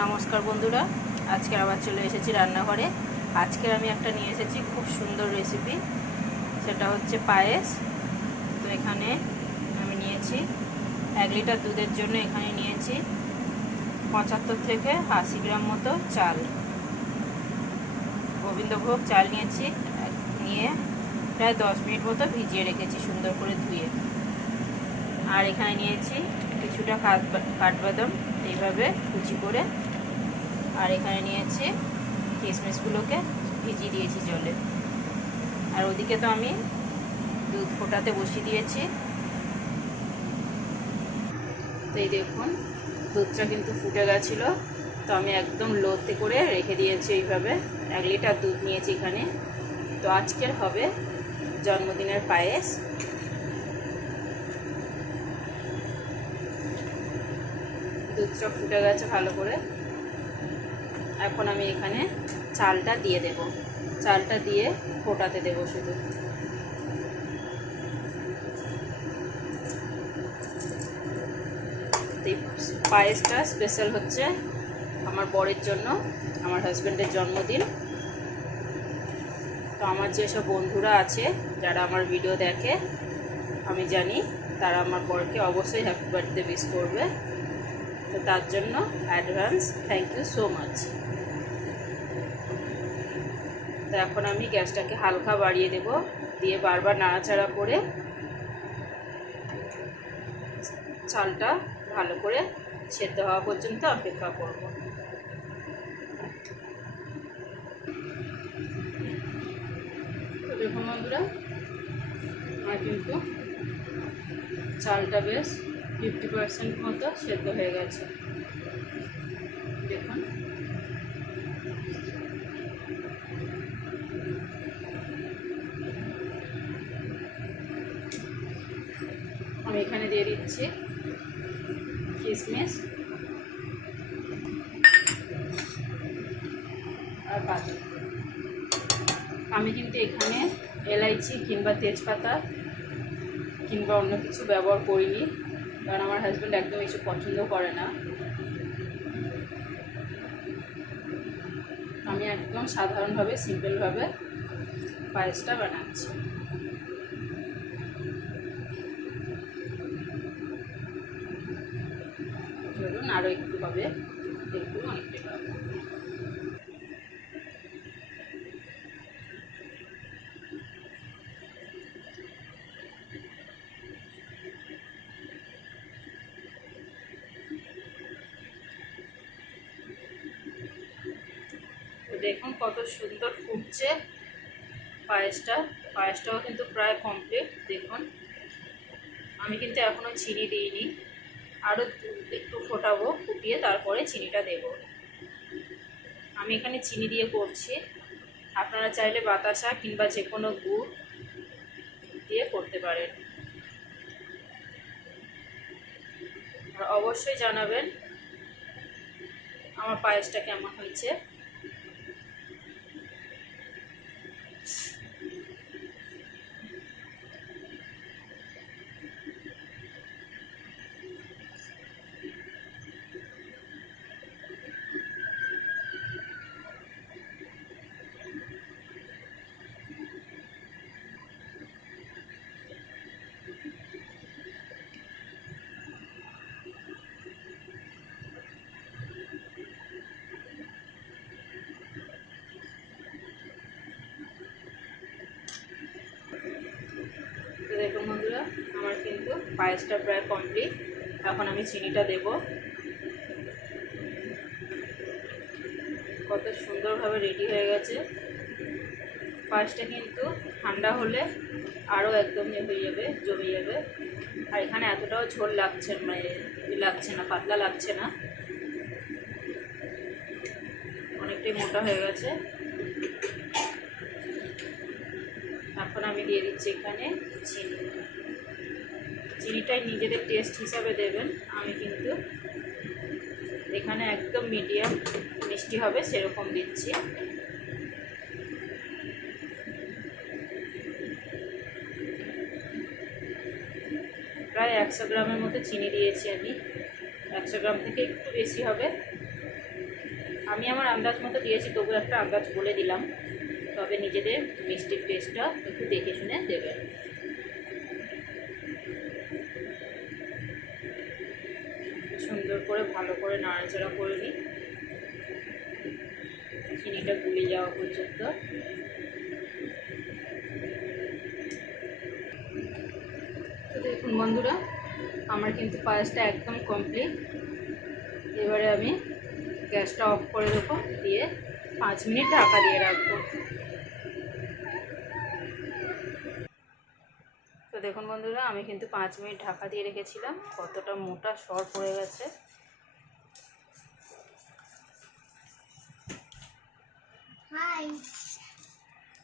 নমস্কার বন্ধুরা, আজকে আবার চলে এসেছি রান্নাঘরে। আজকে আমি একটা নিয়ে এসেছি খুব সুন্দর রেসিপি, সেটা হচ্ছে পায়েস। তো এখানে আমি নিয়েছি 1 লিটার দুধের জন্য এখানে নিয়েছি 75 থেকে 80 গ্রাম মতো চাল, গোবিন্দভোগ চাল নিয়েছি। নিয়ে প্রায় 10 মিনিট মতো ভিজিয়ে রেখেছি সুন্দর করে ধুয়ে। আর এখানে নিয়েছি কিছুটা কাঠবাদাম এইভাবে কুচি করে। আর এখানে নিয়েছি কিশমিশগুলোকে ভিজিয়ে দিয়েছি জলে। আর ওদিকে তো আমি দুধ ফোটাতে বসিয়ে দিয়েছি। তো এই দেখুন, দুধটা কিন্তু ফুটে গেছিলো। তো আমি একদম লোতে করে রেখে দিয়েছি এইভাবে। 1 লিটার দুধ নিয়েছি এখানে। তো আজকের হবে জন্মদিনের পায়েস। দুধটা ফুটে গেছে ভালো করে। এখন আমি এখানে চালটা দিয়ে দেব। চালটা দিয়ে ফোটাতে দেব শুধু। এই পায়েসটা স্পেশাল হচ্ছে আমার বরের জন্য, আমার হাজব্যান্ডের জন্মদিন। তো আমার যেসব বন্ধুরা আছে যারা আমার ভিডিও দেখে, আমি জানি তারা আমার বরকে অবশ্যই হ্যাপি বার্থডে উইশ করবে। তো তার জন্য advance thank you so much. তো এখন আমি গ্যাসটাকে হালকা বাড়িয়ে দেব, দিয়ে বারবার নাড়াচাড়া করে চালটা ভালো করে সেদ্ধ হওয়া পর্যন্ত অপেক্ষা করব। তো দেখুন বন্ধুরা, আমার কিন্তু চালটা বেশ 50% মতো সেদ্ধ হয়ে গেছে। দেখুন, আমি এখানে দিয়ে দিচ্ছি কিশমিশ আর বাদাম। আমি কিন্তু এখানে এলাইচি কিংবা তেজপাতা কিংবা অন্য কিছু ব্যবহার করিনি, কারণ আমার হাজব্যান্ড একদম এসব পছন্দ করে না। আমি একদম সাধারণভাবে সিম্পলভাবে পায়েসটা বানাচ্ছি। ধরুন আরও একটু হবে, দেখুন অনেকটাই হবে। দেখুন কত সুন্দর ফুটছে পায়েসটাও কিন্তু প্রায় কমপ্লিট। দেখুন, আমি কিন্তু এখনো চিনি দিইনি, আরও একটু ফোটাবো, ফুটিয়ে তারপরে চিনিটা দেব। আমি এখানে চিনি দিয়ে করছি, আপনারা চাইলে বাতাসা কিংবা যে কোনো গুড় দিয়ে করতে পারেন। আর অবশ্যই জানাবেন আমার পায়েসটা কেমন হয়েছে। তো দেখুন বন্ধুরা, আমার কিন্তু পায়েসটা প্রায় কমপ্লিট। এখন আমি চিনিটা দেব। কত সুন্দরভাবে রেডি হয়ে গেছে পায়েসটা। কিন্তু ঠান্ডা হলে আরও একদম হয়ে যাবে, জমে যাবে। আর এখানে এতটাও ঝোল লাগছে না, পাতলা লাগছে না, অনেকটাই মোটা হয়ে গেছে। এখন আমি দিয়ে দিচ্ছি এখানে চিনিটাই নিজেদের টেস্ট হিসাবে দেবেন। আমি কিন্তু এখানে একদম মিডিয়াম মিষ্টি হবে সেরকম দিচ্ছি। প্রায় 100 গ্রামের মতো চিনি দিয়েছি আমি। 100 গ্রাম থেকে একটু বেশি হবে। আমি আমার আন্দাজ মতো দিয়েছি, তবু একটা আন্দাজ বলে দিলাম। তবে নিজেদের মিষ্টির টেস্টটা একটু দেখে শুনে দেবেন। সুন্দর করে ভালো করে নাড়াচাড়া করে নিই, চিনিটা গুলে যাওয়া পর্যন্ত। তো দেখুন বন্ধুরা, আমার কিন্তু পায়েসটা একদম কমপ্লিট। এবারে আমি গ্যাসটা অফ করে দেবো, দিয়ে 5 মিনিট ঢাকা দিয়ে রাখবো। তো দেখুন বন্ধুরা, আমি কিন্তু 5 মিনিট ঢাকা দিয়ে রেখেছিলাম। কতটা মোটা সর পড়ে গেছে।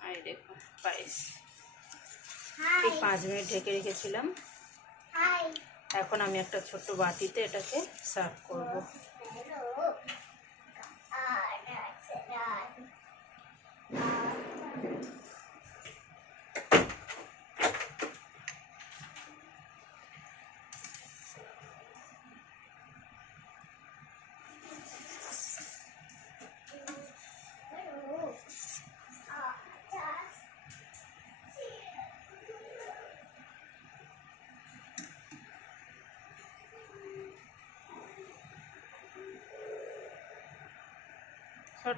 আর দেখুন পায়েস ঠিক 5 মিনিট ঢেকে রেখেছিলাম। এখন আমি একটা ছোট্ট বাটিতে এটাকে সার্ভ করব।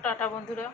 টাটা বন্ধুরা।